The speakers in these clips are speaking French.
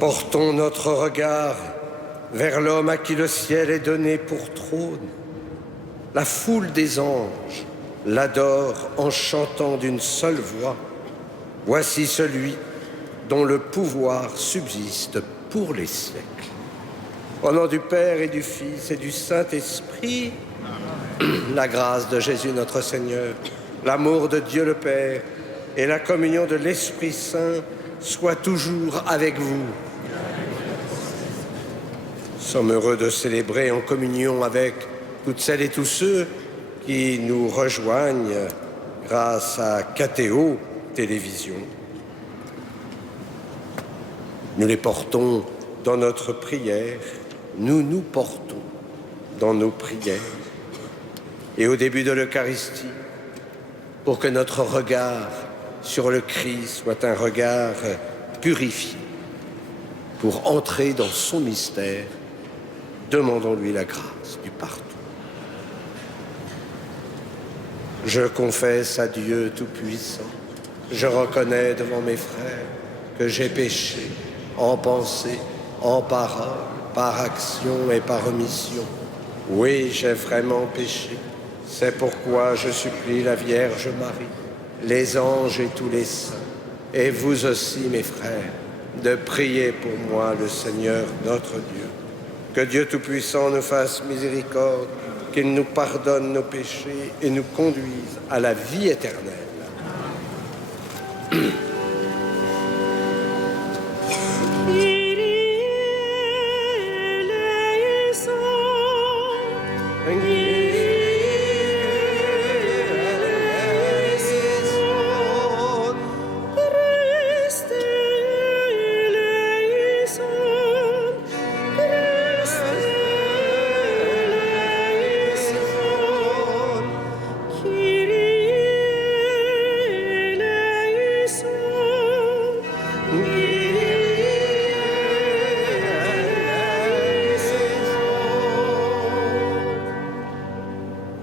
Portons notre regard vers l'homme à qui le ciel est donné pour trône. La foule des anges l'adore en chantant d'une seule voix. Voici celui dont le pouvoir subsiste pour les siècles. Au nom du Père et du Fils et du Saint-Esprit, la grâce de Jésus notre Seigneur, l'amour de Dieu le Père et la communion de l'Esprit Saint soient toujours avec vous. Nous sommes heureux de célébrer en communion avec toutes celles et tous ceux qui nous rejoignent grâce à KTO Télévision. Nous les portons dans notre prière, nous nous portons dans nos prières. Et au début de l'Eucharistie, pour que notre regard sur le Christ soit un regard purifié, pour entrer dans son mystère, demandons-lui la grâce du pardon. Je confesse à Dieu Tout-Puissant, je reconnais devant mes frères que j'ai péché en pensée, en parole, par action et par omission. Oui, j'ai vraiment péché. C'est pourquoi je supplie la Vierge Marie, les anges et tous les saints, et vous aussi, mes frères, de prier pour moi le Seigneur notre Dieu. Que Dieu Tout-Puissant nous fasse miséricorde, qu'il nous pardonne nos péchés et nous conduise à la vie éternelle.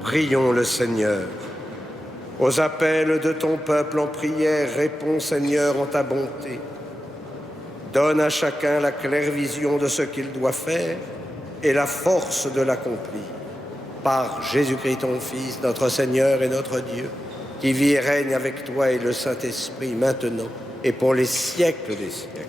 Prions le Seigneur. Aux appels de ton peuple en prière, réponds Seigneur en ta bonté. Donne à chacun la claire vision de ce qu'il doit faire et la force de l'accomplir. Par Jésus-Christ ton Fils, notre Seigneur et notre Dieu, qui vit et règne avec toi et le Saint-Esprit maintenant et pour les siècles des siècles.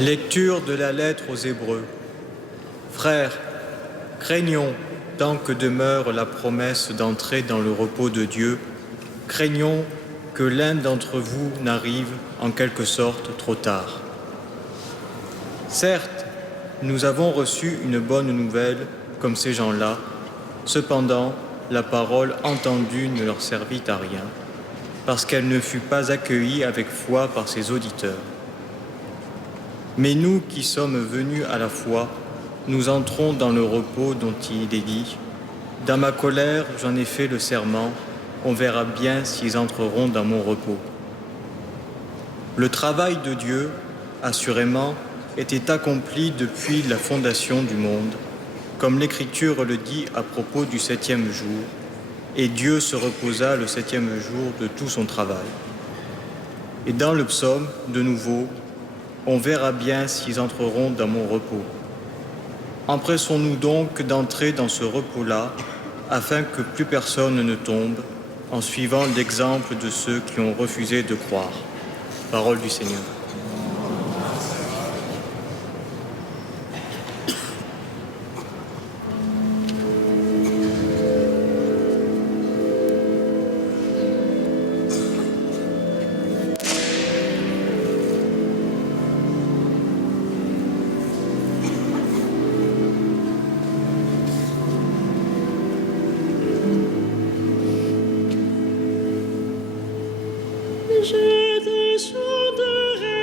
Lecture de la lettre aux Hébreux. Frères, craignons, tant que demeure la promesse d'entrer dans le repos de Dieu, craignons que l'un d'entre vous n'arrive en quelque sorte trop tard. Certes, nous avons reçu une bonne nouvelle comme ces gens-là, cependant, la parole entendue ne leur servit à rien, parce qu'elle ne fut pas accueillie avec foi par ses auditeurs. Mais nous qui sommes venus à la foi, nous entrons dans le repos dont il est dit « Dans ma colère, j'en ai fait le serment, on verra bien s'ils entreront dans mon repos. » Le travail de Dieu, assurément, était accompli depuis la fondation du monde, comme l'Écriture le dit à propos du 7e jour, et Dieu se reposa le 7e jour de tout son travail. Et dans le psaume, de nouveau, on verra bien s'ils entreront dans mon repos. Empressons-nous donc d'entrer dans ce repos-là, afin que plus personne ne tombe, en suivant l'exemple de ceux qui ont refusé de croire. Parole du Seigneur. Je te chanterai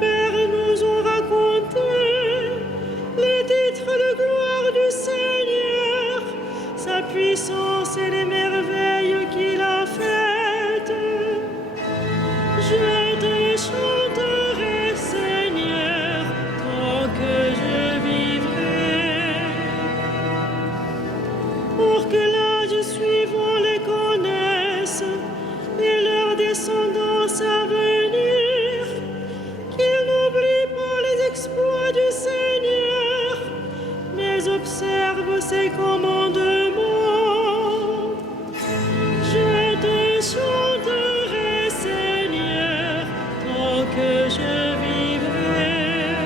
pères nous ont raconté les titres de gloire du Seigneur, sa puissance et les merveilles qu'il a faites. Je te chanterai, Seigneur, tant que je vivrai, pour que l'âge suivant les connaisse et leur descendance à venir, qu'ils n'oublient pas les exploits du Seigneur, mais observent ses commandements. Je te chanterai, Seigneur, tant que je vivrai,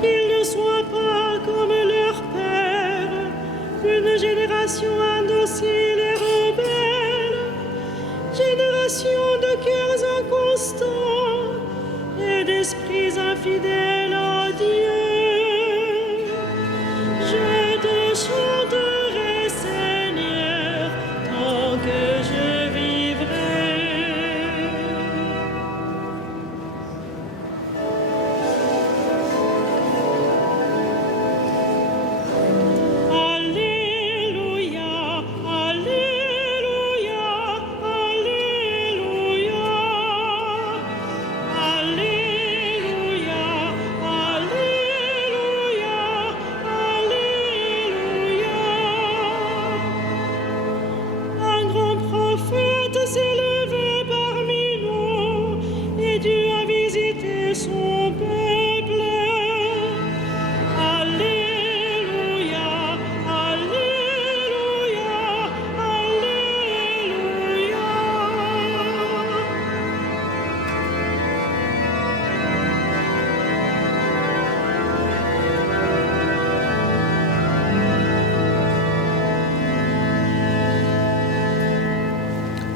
qu'ils ne soient pas comme leur père, une génération indocile et rebelle, génération de cœurs inconstants et d'esprits infidèles à Dieu. Je te chanterai, Seigneur, tant que je vivrai. Alléluia, Alléluia, Alléluia, Alléluia, Alléluia, Alléluia. Un grand prophète s'est levé parmi nous, et Dieu a visité son peuple. Alléluia, Alléluia, Alléluia.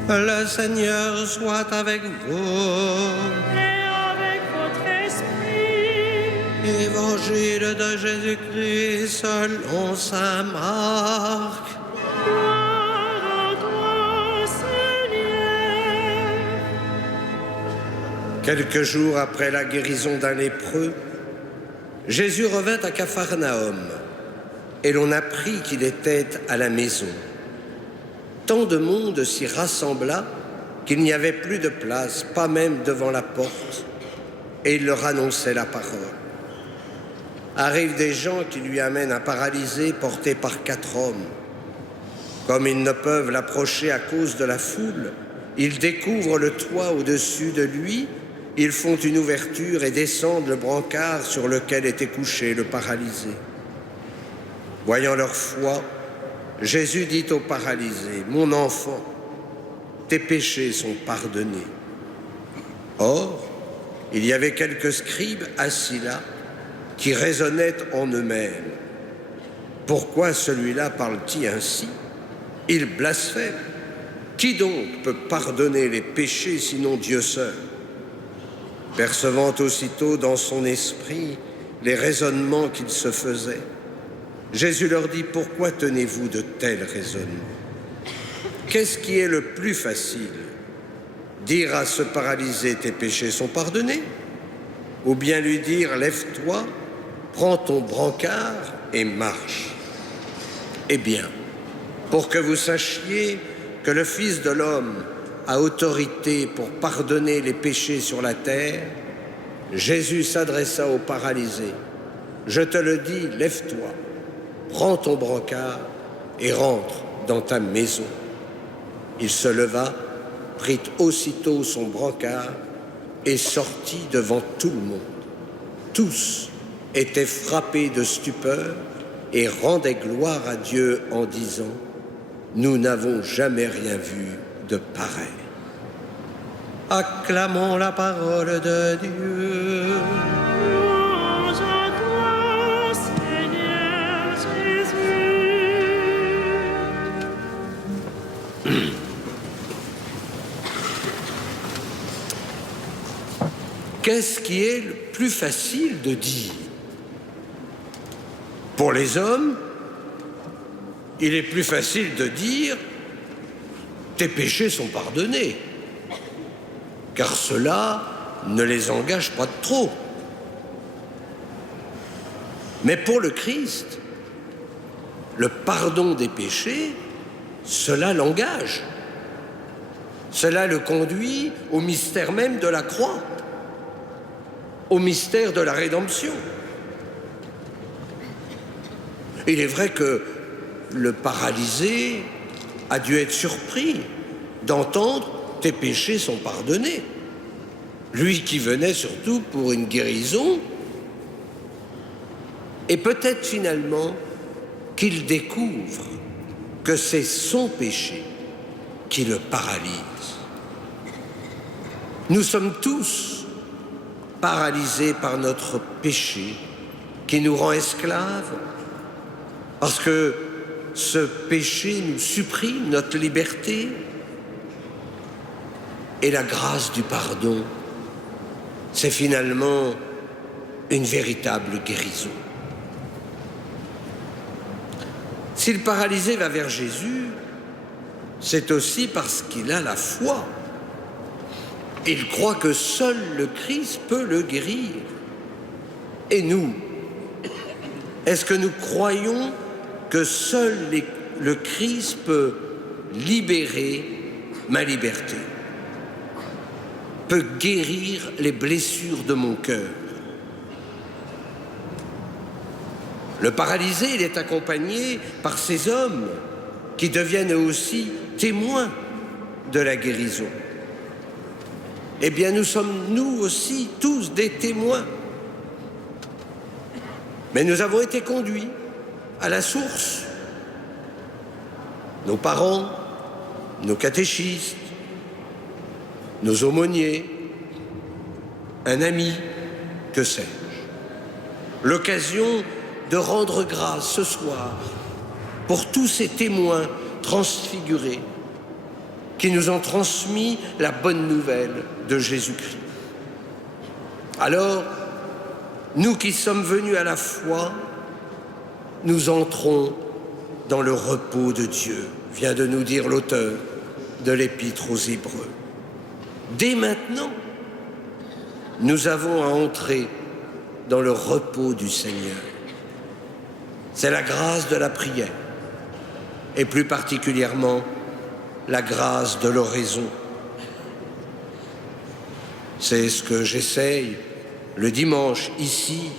Le Seigneur soit avec vous. Et avec votre esprit, Évangile de Jésus-Christ selon saint Marc. gloire à toi, Seigneur. Quelques jours après la guérison d'un lépreux, Jésus revint à Capharnaüm et l'on apprit qu'il était à la maison. Tant de monde s'y rassembla qu'il n'y avait plus de place, pas même devant la porte, et il leur annonçait la parole. Arrivent des gens qui lui amènent un paralysé porté par 4 hommes. Comme ils ne peuvent l'approcher à cause de la foule, ils découvrent le toit au-dessus de lui, ils font une ouverture et descendent le brancard sur lequel était couché le paralysé. Voyant leur foi, Jésus dit au paralysé, « Mon enfant, tes péchés sont pardonnés. » Or, il y avait quelques scribes assis là qui raisonnaient en eux-mêmes. « Pourquoi celui-là parle-t-il ainsi? Il blasphème. Qui donc peut pardonner les péchés sinon Dieu seul ?» Percevant aussitôt dans son esprit les raisonnements qu'il se faisait, Jésus leur dit, « Pourquoi tenez-vous de tels raisonnements? Qu'est-ce qui est le plus facile? Dire à ce paralysé, tes péchés sont pardonnés? Ou bien lui dire, lève-toi, prends ton brancard et marche? Eh bien, pour que vous sachiez que le Fils de l'homme a autorité pour pardonner les péchés sur la terre, Jésus s'adressa au paralysé. Je te le dis, lève-toi, prends ton brancard et rentre dans ta maison. Il se leva, prit aussitôt son brancard et sortit devant tout le monde. Tous étaient frappés de stupeur et rendaient gloire à Dieu en disant, nous n'avons jamais rien vu de pareil. Acclamons la parole de Dieu. Louange à toi, Seigneur Jésus. Qu'est-ce qui est le plus facile de dire? Pour les hommes, il est plus facile de dire « tes péchés sont pardonnés », car cela ne les engage pas de trop. Mais pour le Christ, le pardon des péchés, cela l'engage. Cela le conduit au mystère même de la croix, au mystère de la rédemption. Il est vrai que le paralysé a dû être surpris d'entendre « tes péchés sont pardonnés ». Lui qui venait surtout pour une guérison, et peut-être finalement qu'il découvre que c'est son péché qui le paralyse. Nous sommes tous paralysés par notre péché qui nous rend esclaves, parce que ce péché nous supprime notre liberté, et la grâce du pardon, c'est finalement une véritable guérison. Si le paralysé va vers Jésus, c'est aussi parce qu'il a la foi. Il croit que seul le Christ peut le guérir. Et nous, est-ce que nous croyons que seul le Christ peut libérer ma liberté, peut guérir les blessures de mon cœur? Le paralysé, il est accompagné par ces hommes qui deviennent aussi témoins de la guérison. Eh bien, nous sommes, nous aussi, tous des témoins. Mais nous avons été conduits à la source. Nos parents, nos catéchistes, nos aumôniers, un ami, que sais-je. L'occasion de rendre grâce ce soir pour tous ces témoins transfigurés qui nous ont transmis la bonne nouvelle de Jésus-Christ. Alors, nous qui sommes venus à la foi, nous entrons dans le repos de Dieu, vient de nous dire l'auteur de l'Épître aux Hébreux. Dès maintenant, nous avons à entrer dans le repos du Seigneur. C'est la grâce de la prière, et plus particulièrement la grâce de l'oraison. C'est ce que j'essaye le dimanche ici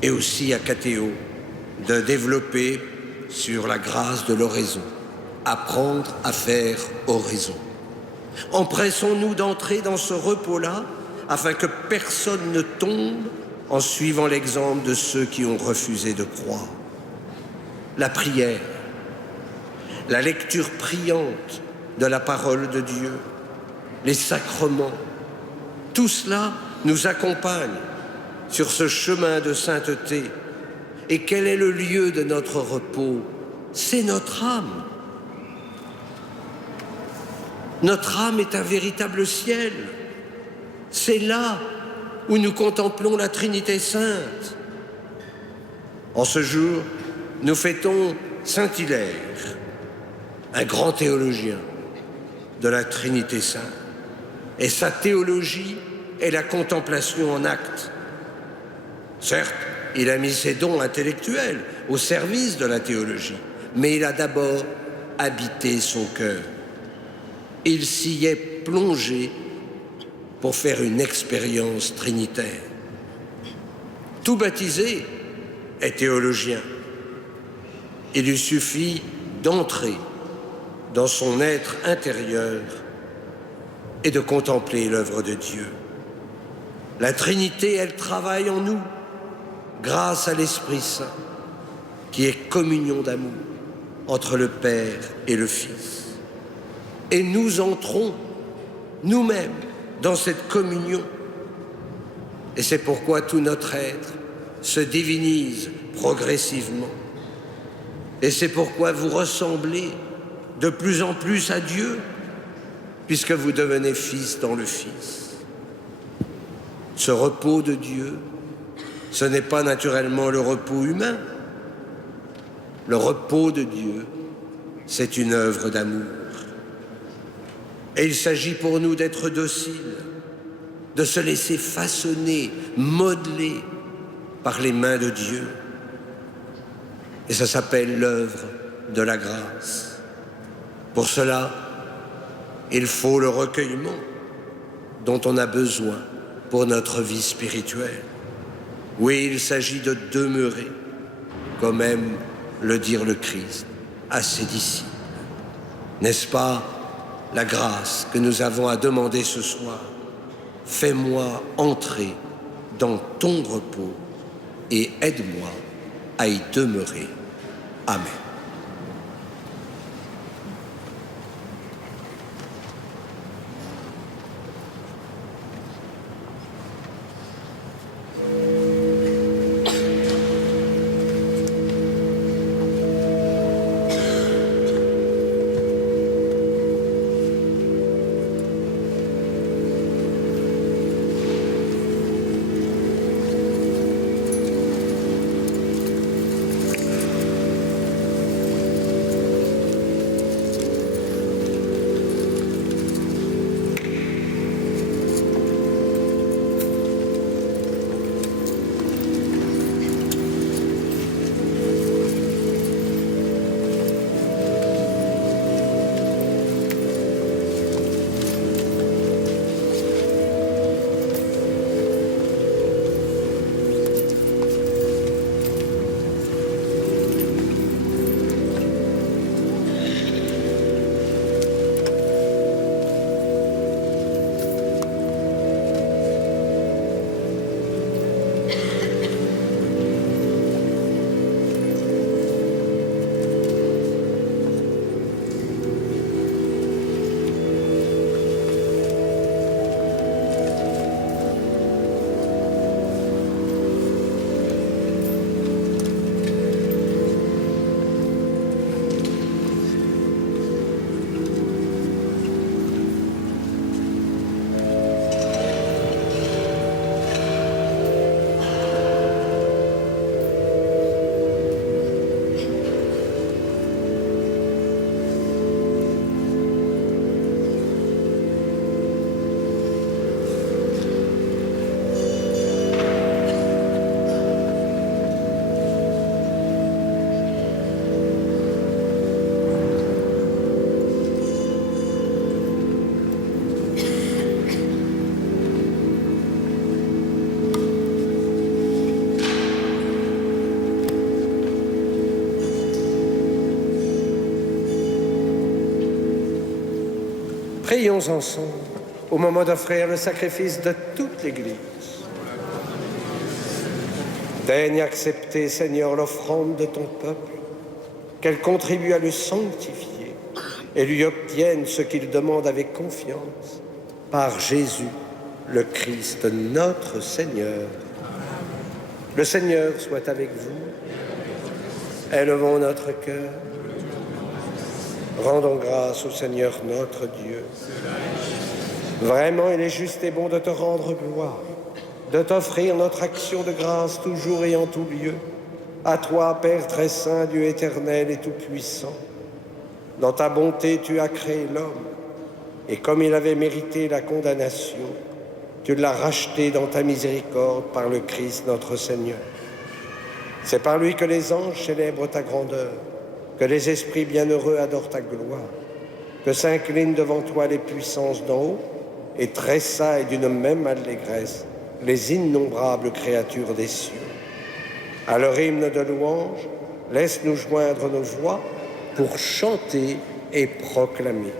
et aussi à Catéo de développer sur la grâce de l'oraison. Apprendre à faire oraison. Empressons-nous d'entrer dans ce repos-là afin que personne ne tombe en suivant l'exemple de ceux qui ont refusé de croire. La prière, la lecture priante de la parole de Dieu, les sacrements, tout cela nous accompagne sur ce chemin de sainteté. Et quel est le lieu de notre repos? C'est notre âme. Notre âme est un véritable ciel. C'est là où nous contemplons la Trinité sainte. En ce jour, nous fêtons Saint Hilaire, un grand théologien de la Trinité sainte. Et sa théologie est la contemplation en acte. Certes, il a mis ses dons intellectuels au service de la théologie, mais il a d'abord habité son cœur. Il s'y est plongé pour faire une expérience trinitaire. Tout baptisé est théologien. Il lui suffit d'entrer dans son être intérieur et de contempler l'œuvre de Dieu. La Trinité, elle travaille en nous grâce à l'Esprit Saint, qui est communion d'amour entre le Père et le Fils. Et nous entrons nous-mêmes dans cette communion. Et c'est pourquoi tout notre être se divinise progressivement. Et c'est pourquoi vous ressemblez de plus en plus à Dieu, puisque vous devenez fils dans le Fils. Ce repos de Dieu, ce n'est pas naturellement le repos humain. Le repos de Dieu, c'est une œuvre d'amour. Et il s'agit pour nous d'être dociles, de se laisser façonner, modeler par les mains de Dieu. Et ça s'appelle l'œuvre de la grâce. Pour cela, il faut le recueillement dont on a besoin pour notre vie spirituelle. Oui, il s'agit de demeurer, comme aime le dire le Christ à ses disciples. N'est-ce pas la grâce que nous avons à demander ce soir? Fais-moi entrer dans ton repos et aide-moi à y demeurer. Amen. Prions ensemble au moment d'offrir le sacrifice de toute l'Église. Daigne accepter, Seigneur, l'offrande de ton peuple, qu'elle contribue à le sanctifier et lui obtienne ce qu'il demande avec confiance, par Jésus, le Christ, notre Seigneur. Le Seigneur soit avec vous. Élevons notre cœur. Rendons grâce au Seigneur notre Dieu. Vraiment, il est juste et bon de te rendre gloire, de t'offrir notre action de grâce toujours et en tout lieu. À toi, Père très saint, Dieu éternel et tout-puissant. Dans ta bonté, tu as créé l'homme, et comme il avait mérité la condamnation, tu l'as racheté dans ta miséricorde par le Christ notre Seigneur. C'est par lui que les anges célèbrent ta grandeur, que les esprits bienheureux adorent ta gloire, que s'inclinent devant toi les puissances d'en haut et tressaillent d'une même allégresse les innombrables créatures des cieux. À leur hymne de louange, laisse-nous joindre nos voix pour chanter et proclamer.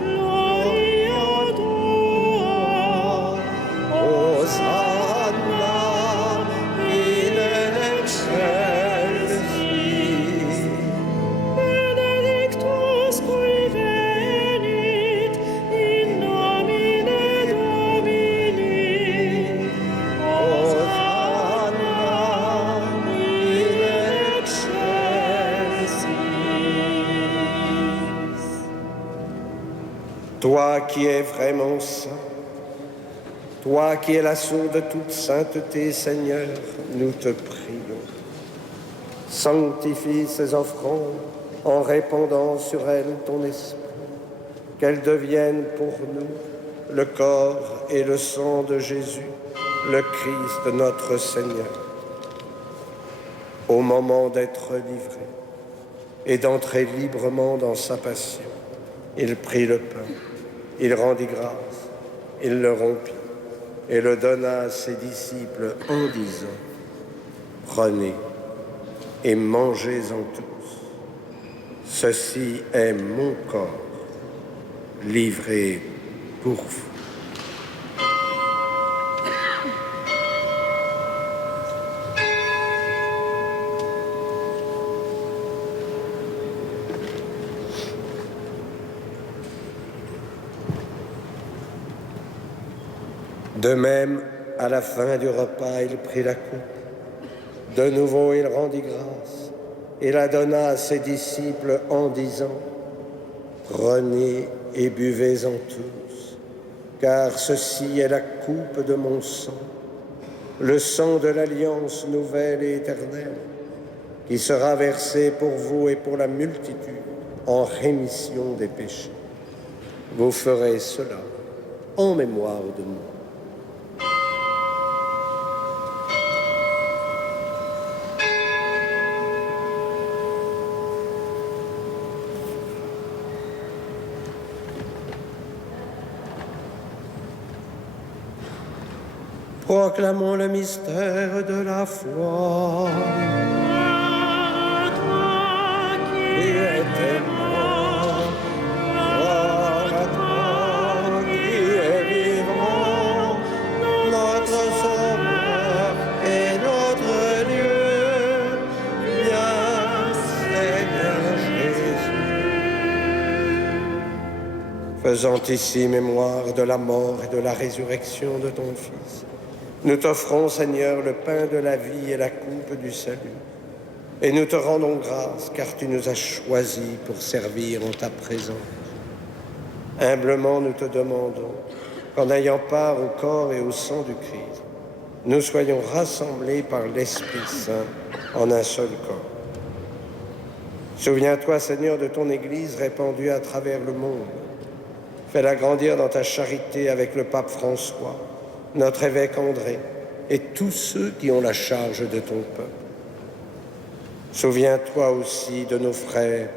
Gloria Toi qui es vraiment saint, toi qui es la source de toute sainteté, Seigneur, nous te prions. Sanctifie ces offrandes en répandant sur elles ton esprit, qu'elles deviennent pour nous le corps et le sang de Jésus, le Christ notre Seigneur. Au moment d'être livré et d'entrer librement dans sa passion, il prit le pain, il rendit grâce, il le rompit et le donna à ses disciples en disant : « Prenez et mangez-en tous. Ceci est mon corps, livré pour vous. » De même, à la fin du repas, il prit la coupe. De nouveau, il rendit grâce et la donna à ses disciples en disant : « Prenez et buvez-en tous, car ceci est la coupe de mon sang, le sang de l'alliance nouvelle et éternelle, qui sera versé pour vous et pour la multitude en rémission des péchés. Vous ferez cela en mémoire de moi. » Proclamons le mystère de la foi. Toi qui Étais mort, gloire à toi qui es vivant, notre Sauveur et notre Dieu. Viens, Seigneur Jésus. Faisant ici mémoire de la mort et de la résurrection de ton Fils, nous t'offrons, Seigneur, le pain de la vie et la coupe du salut. Et nous te rendons grâce, car tu nous as choisis pour servir en ta présence. Humblement, nous te demandons qu'en ayant part au corps et au sang du Christ, nous soyons rassemblés par l'Esprit Saint en un seul corps. Souviens-toi, Seigneur, de ton Église répandue à travers le monde. Fais-la grandir dans ta charité avec le pape François, notre évêque André et tous ceux qui ont la charge de ton peuple. Souviens-toi aussi de nos frères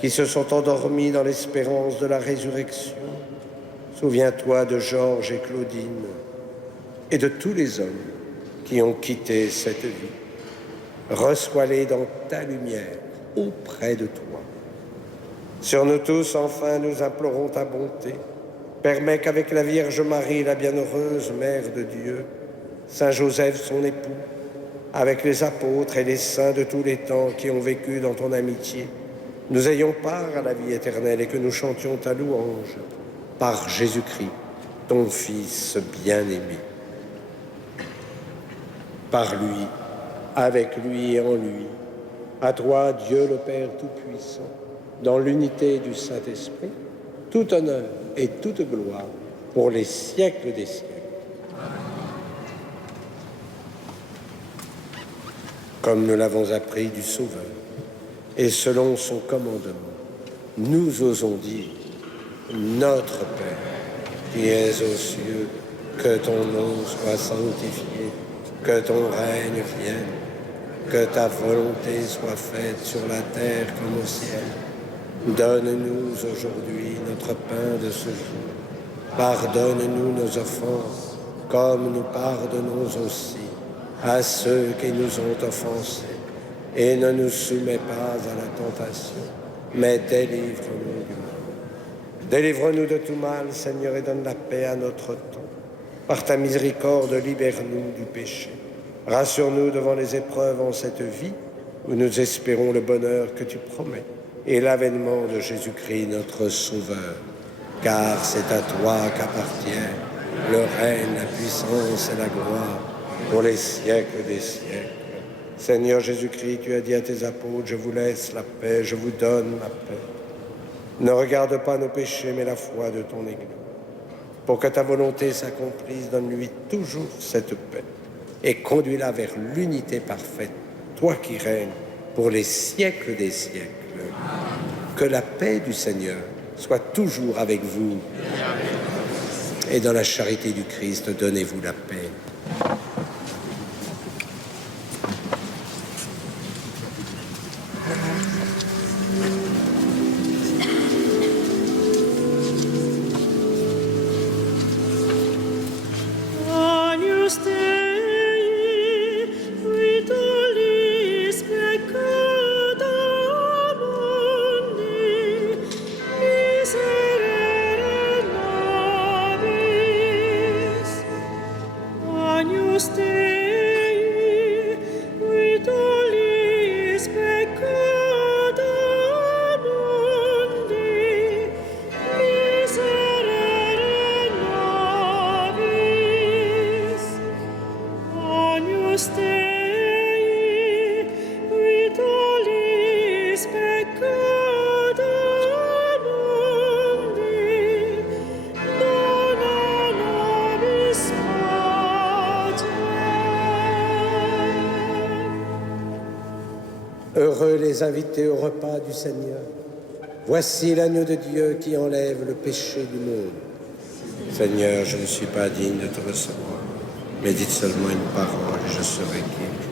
qui se sont endormis dans l'espérance de la résurrection. Souviens-toi de Georges et Claudine et de tous les hommes qui ont quitté cette vie. Reçois-les dans ta lumière auprès de toi. Sur nous tous, enfin, nous implorons ta bonté. Permets qu'avec la Vierge Marie, la bienheureuse Mère de Dieu, Saint Joseph, son époux, avec les apôtres et les saints de tous les temps qui ont vécu dans ton amitié, nous ayons part à la vie éternelle et que nous chantions ta louange par Jésus-Christ, ton Fils bien-aimé. Par lui, avec lui et en lui, à toi, Dieu le Père Tout-Puissant, dans l'unité du Saint-Esprit, tout honneur et toute gloire pour les siècles des siècles. Comme nous l'avons appris du Sauveur, et selon son commandement, nous osons dire : Notre Père, qui es aux cieux, que ton nom soit sanctifié, que ton règne vienne, que ta volonté soit faite sur la terre comme au ciel. Donne-nous aujourd'hui notre pain de ce jour. Pardonne-nous nos offenses, comme nous pardonnons aussi à ceux qui nous ont offensés. Et ne nous soumets pas à la tentation, mais délivre-nous du mal. Délivre-nous de tout mal, Seigneur, et donne la paix à notre temps. Par ta miséricorde, libère-nous du péché. Rassure-nous devant les épreuves en cette vie, où nous espérons le bonheur que tu promets, et l'avènement de Jésus-Christ, notre Sauveur. Car c'est à toi qu'appartient le règne, la puissance et la gloire pour les siècles des siècles. Seigneur Jésus-Christ, tu as dit à tes apôtres : je vous laisse la paix, je vous donne la paix. Ne regarde pas nos péchés, mais la foi de ton Église. Pour que ta volonté s'accomplisse, donne-lui toujours cette paix et conduis-la vers l'unité parfaite, toi qui règnes pour les siècles des siècles. Que la paix du Seigneur soit toujours avec vous. Et dans la charité du Christ, donnez-vous la paix. Heureux les invités au repas du Seigneur. Voici l'agneau de Dieu qui enlève le péché du monde. Seigneur, je ne suis pas digne de te recevoir, mais dites seulement une parole et je serai guéri.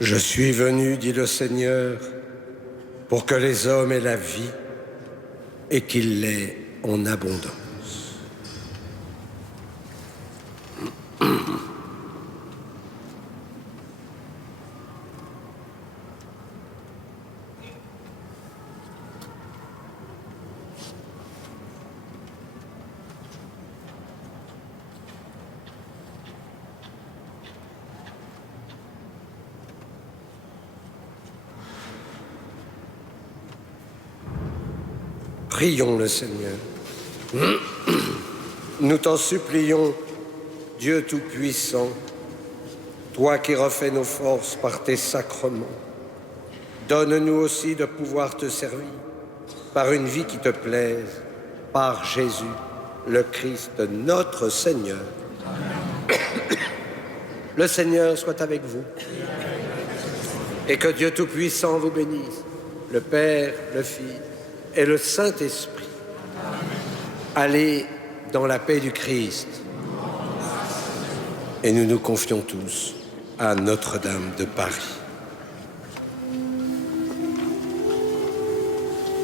Je suis venu, dit le Seigneur, pour que les hommes aient la vie et qu'ils l'aient en abondance. Prions le Seigneur. Nous t'en supplions, Dieu Tout-Puissant, toi qui refais nos forces par tes sacrements, donne-nous aussi de pouvoir te servir par une vie qui te plaise, par Jésus, le Christ, notre Seigneur. Le Seigneur soit avec vous et que Dieu Tout-Puissant vous bénisse, le Père, le Fils et le Saint-Esprit. Allez dans la paix du Christ. Et nous nous confions tous à Notre-Dame de Paris.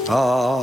Alma